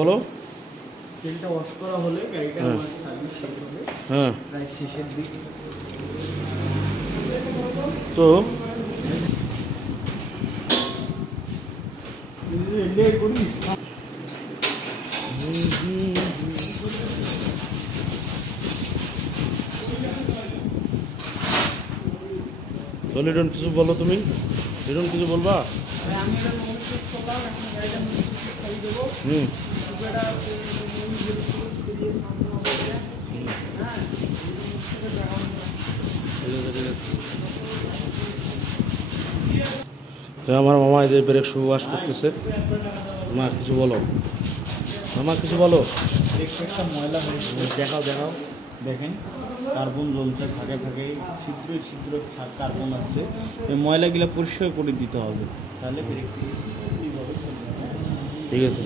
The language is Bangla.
বলো। তেলটা ওয়াশ করা হলে গাড়িটা আমার সার্ভিস শেষ হবে, হ্যাঁ প্রায় শেষের দিক। তো তো লিটন কিছু বলো, তুমি লিটন কিছু বলবা? হুম আমার মামা এদের ব্রেক শু ওয়াশ করতেছে। মা কিছু বলো, মামা কিছু বলো। একটা ময়লা হয়েছে, দেখাও দেখাও, দেখেন কার্বন জ্বলছে ফাঁকে ফাঁকে, ছিদ্র ছিদ্র কার্বন আছে। এই ময়লাগুলো পরিষ্কার করে দিতে হবে, তাহলে ব্রেক ঠিক আছে।